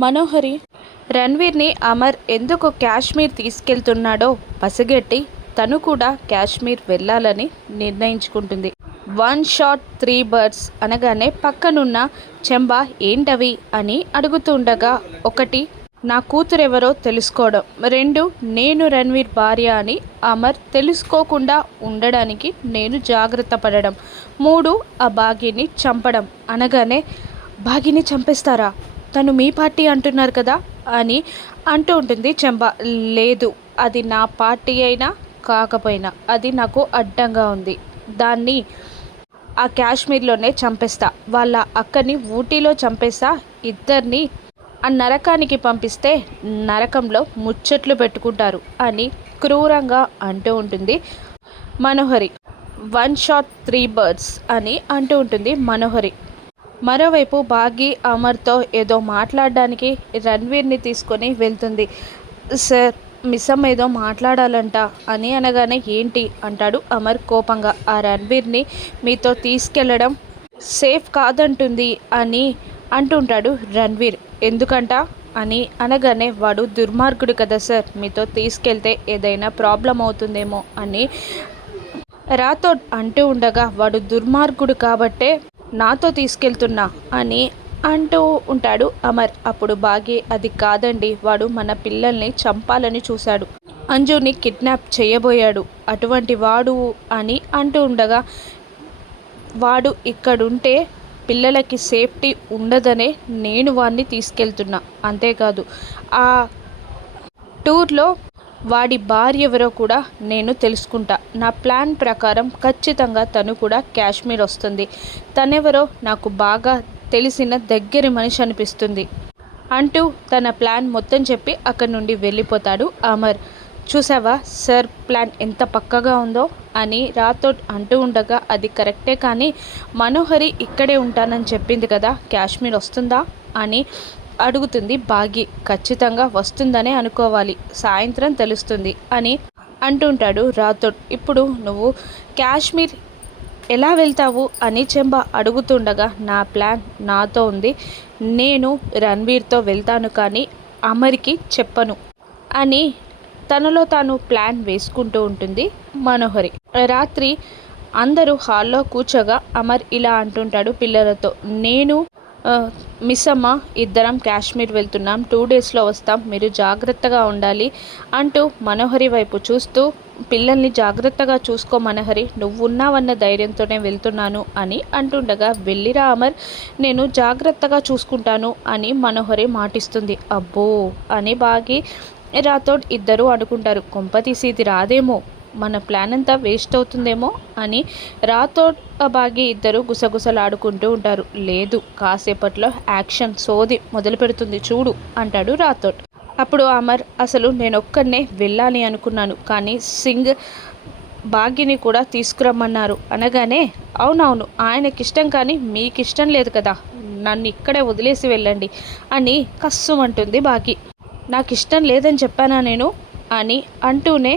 మనోహరి రణ్వీర్ని అమర్ ఎందుకు కాశ్మీర్ తీసుకెళ్తున్నాడో పసిగట్టి తను కూడా కాశ్మీర్ వెళ్ళాలని నిర్ణయించుకుంటుంది. వన్ షాట్ త్రీ బర్డ్స్ అనగానే పక్కనున్న చెంబ ఏంటవి అని అడుగుతుండగా, ఒకటి నా కూతురెవరో తెలుసుకోవడం, రెండు నేను రణ్వీర్ భార్య అని అమర్ తెలుసుకోకుండా ఉండడానికి నేను జాగ్రత్త పడడం, మూడు ఆ బాగిని చంపడం అనగానే, బాగిని చంపేస్తారా, తను మీ పార్టీ అంటున్నారు కదా అని అంటూ ఉంటుంది చెంబ. లేదు, అది నా పార్టీ అయినా కాకపోయినా అది నాకు అడ్డంగా ఉంది. దాన్ని ఆ కాశ్మీర్లోనే చంపేస్తా, వాళ్ళ అక్కని ఊటీలో చంపేస్తా, ఇద్దరిని ఆ నరకానికి పంపిస్తే నరకంలో ముచ్చట్లు పెట్టుకుంటారు అని క్రూరంగా అంటూ ఉంటుంది మనోహరి. వన్ షాట్ త్రీ బర్డ్స్ అని అంటూ ఉంటుంది మనోహరి. మరోవైపు బాగి అమర్తో ఏదో మాట్లాడడానికి రణ్వీర్ని తీసుకొని వెళ్తుంది. సార్, మిస్సమ్మ ఏదో మాట్లాడాలంట అని అనగానే, ఏంటి అంటాడు అమర్ కోపంగా. ఆ రణ్వీర్ని మీతో తీసుకెళ్ళడం సేఫ్ కాదంటుంది అని అంటుంటాడు రణ్వీర్. ఎందుకంట అని అనగానే, వాడు దుర్మార్గుడు కదా సార్, మీతో తీసుకెళ్తే ఏదైనా ప్రాబ్లం అవుతుందేమో అని రాథోడ్ అంటూ ఉండగా, వాడు దుర్మార్గుడు కాబట్టే నాతో తీసుకెళ్తున్నా అని అంటూ ఉంటాడు అమర్. అప్పుడు బాగి, అది కాదండి, వాడు మన పిల్లల్ని చంపాలని చూశాడు, అంజుని కిడ్నాప్ చేయబోయాడు, అటువంటి వాడు అని అంటూ ఉండగా, వాడు ఇక్కడుంటే పిల్లలకి సేఫ్టీ ఉండదనే నేను వాడిని తీసుకెళ్తున్నా, అంతేకాదు ఆ టూర్లో వాడి భార్య ఎవరో కూడా నేను తెలుసుకుంటా, నా ప్లాన్ ప్రకారం ఖచ్చితంగా తను కూడా కాశ్మీర్ వస్తుంది, తనెవరో నాకు బాగా తెలిసిన దగ్గరి మనిషి అనిపిస్తుంది అంటూ తన ప్లాన్ మొత్తం చెప్పి అక్కడి నుండి వెళ్ళిపోతాడు అమర్. చూసావా సార్ ప్లాన్ ఎంత పక్కగా ఉందో అని రాథోడ్ అంటూ ఉండగా, అది కరెక్టే, కానీ మనోహరి ఇక్కడే ఉంటానని చెప్పింది కదా, కాశ్మీర్ వస్తుందా అని అడుగుతుంది బాగి. ఖచ్చితంగా వస్తుందనే అనుకోవాలి, సాయంత్రం తెలుస్తుంది అని అంటుంటాడు రాథోడ్. ఇప్పుడు నువ్వు కాశ్మీర్ ఎలా వెళ్తావు అని చెంబ అడుగుతుండగా, నా ప్లాన్ నాతో ఉంది, నేను రణ్వీర్తో వెళ్తాను కానీ అమర్కి చెప్పను అని తనలో తాను ప్లాన్ వేసుకుంటూ ఉంటుంది మనోహరి. రాత్రి అందరూ హాల్లో కూర్చోగా అమర్ ఇలా అంటుంటాడు పిల్లలతో, నేను మిస్సమ్మ ఇద్దరం కాశ్మీర్ వెళ్తున్నాం, 2 డేస్లో వస్తాం, మీరు జాగ్రత్తగా ఉండాలి అంటూ మనోహరి వైపు చూస్తూ, పిల్లల్ని జాగ్రత్తగా చూసుకో మనోహరి, నువ్వు ఉన్నావన్న ధైర్యంతోనే వెళ్తున్నాను అని అంటుండగా, వెళ్ళిరా అమర్, నేను జాగ్రత్తగా చూసుకుంటాను అని మనోహరి మాటిస్తుంది. అబ్బో అని బాగి రాథోడ్ ఇద్దరు అనుకుంటారు, కొంపతీసి ఇది రాదేమో, మన ప్లాన్ అంతా వేస్ట్ అవుతుందేమో అని రాథోడ్ బాగి ఇద్దరు గుసగుసలాడుకుంటూ ఉంటారు. లేదు, కాసేపట్లో యాక్షన్ సోది మొదలు పెడుతుంది చూడు అంటాడు రాథోడ్. అప్పుడు అమర్, అసలు నేను ఒక్కడనే వెళ్ళాలి అనుకున్నాను, కానీ సింగ్ బాగిని కూడా తీసుకురమ్మన్నారు అనగానే, అవునవును ఆయనకిష్టం కానీ మీకిష్టం లేదు కదా, నన్ను ఇక్కడే వదిలేసి వెళ్ళండి అని కస్సుమంటుంది బాగి. నాకు ఇష్టం లేదని చెప్పానా నేను అని అంటూనే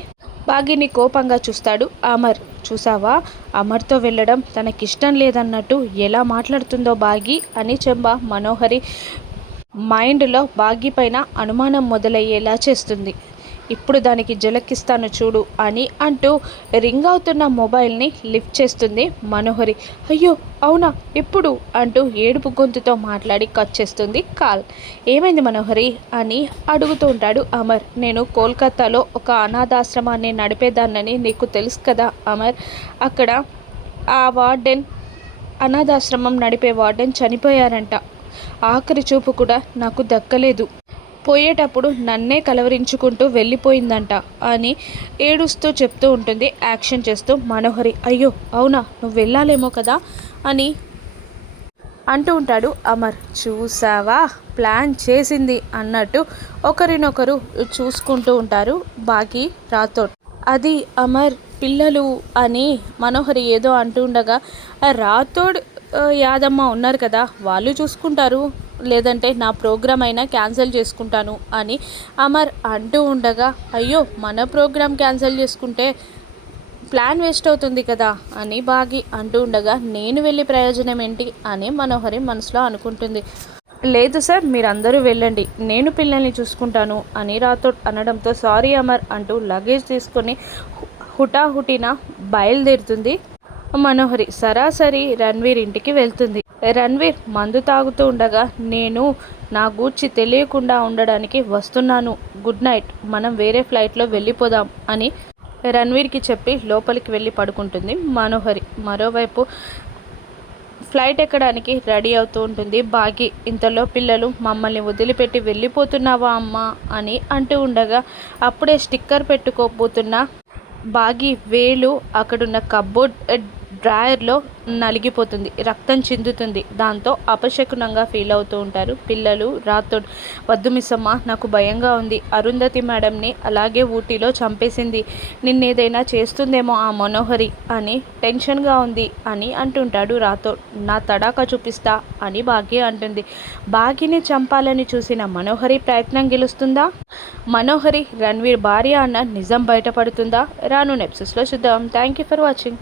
బాగిని కోపంగా చూస్తాడు అమర్. చూసావా, అమర్తో వెళ్ళడం తనకిష్టం లేదన్నట్టు ఎలా మాట్లాడుతుందో బాగి అని చెంబ మనోహరి మైండ్లో బాగి పైన అనుమానం మొదలయ్యేలా చేస్తుంది. ఇప్పుడు దానికి జలకిస్తాను చూడు అని అంటూ రింగ్ అవుతున్న మొబైల్ని లిఫ్ట్ చేస్తుంది మనోహరి. అయ్యో అవునా, ఎప్పుడు అంటూ ఏడుపు గొంతుతో మాట్లాడి కట్ చేస్తుంది కాల్. ఏమైంది మనోహరి అని అడుగుతూ ఉంటాడు అమర్. నేను కోల్కతాలో ఒక అనాథాశ్రమాన్ని నడిపేదాన్నని నీకు తెలుసు కదా అమర్, అక్కడ ఆ వార్డెన్, అనాథాశ్రమం నడిపే వార్డెన్ చనిపోయారంట, ఆఖరి చూపు కూడా నాకు దక్కలేదు, పోయేటప్పుడు నన్నే కలవరించుకుంటూ వెళ్ళిపోయిందంట అని ఏడుస్తూ చెప్తూ ఉంటుంది యాక్షన్ చేస్తూ మనోహరి. అయ్యో అవునా, నువ్వు వెళ్ళాలేమో కదా అని అంటూ ఉంటాడు అమర్. చూసావా, ప్లాన్ చేసింది అన్నట్టు ఒకరినొకరు చూసుకుంటూ ఉంటారు బాగి రాథోడ్. అది అమర్ పిల్లలు అని మనోహరి ఏదో అంటూ ఉండగా, రాథోడ్ యాదమ్మ ఉన్నారు కదా, వాళ్ళు చూసుకుంటారు, లేదంటే నా ప్రోగ్రామ్ అయినా క్యాన్సిల్ చేసుకుంటాను అని అమర్ అంటూ ఉండగా, అయ్యో మన ప్రోగ్రామ్ క్యాన్సిల్ చేసుకుంటే ప్లాన్ వేస్ట్ అవుతుంది కదా అని బాగి అంటూ ఉండగా, నేను వెళ్ళి ప్రయోజనం ఏంటి అని మనోహరి మనసులో అనుకుంటుంది. లేదు సార్, మీరందరూ వెళ్ళండి, నేను పిల్లల్ని చూసుకుంటాను అని రాథోడ్ అనడంతో సారీ అమర్ అంటూ లగేజ్ తీసుకొని హుటాహుటిన బయలుదేరుతుంది మనోహరి. సరాసరి రణ్వీర్ ఇంటికి వెళ్తుంది. రణ్వీర్ మందు తాగుతూ ఉండగా, నేను నా గూర్చి తెలియకుండా ఉండడానికి వస్తున్నాను, గుడ్ నైట్, మనం వేరే ఫ్లైట్లో వెళ్ళిపోదాం అని రణ్వీర్కి చెప్పి లోపలికి వెళ్ళి పడుకుంటుంది మనోహరి. మరోవైపు ఫ్లైట్ ఎక్కడానికి రెడీ అవుతూ ఉంటుంది బాగి. ఇంతలో పిల్లలు, మమ్మల్ని వదిలిపెట్టి వెళ్ళిపోతున్నావా అమ్మా అని అంటూ ఉండగా, అప్పుడే స్టిక్కర్ పెట్టుకోబోతున్న బాగి వేలు అక్కడున్న కబ్బోర్డ్ డ్రాయర్లో నలిగిపోతుంది, రక్తం చిందుతుంది. దాంతో అపశకునంగా ఫీల్ అవుతూ ఉంటారు పిల్లలు. రాథోడ్, వద్దు మిస్సమ్మ, నాకు భయంగా ఉంది, అరుంధతి మేడంని అలాగే ఊటీలో చంపేసింది, నిన్నేదైనా చేస్తుందేమో ఆ మనోహరి అని టెన్షన్గా ఉంది అని అంటుంటాడు రాథోడ్. నా తడాకా చూపిస్తా అని భాగ్య అంటుంది. భాగ్యని చంపాలని చూసిన మనోహరి ప్రయత్నం గెలుస్తుందా? మనోహరి రణ్వీర్ భార్య అన్న నిజం బయటపడుతుందా? రాను ఎపిసోడ్స్లో చూద్దాం. Thank you for watching.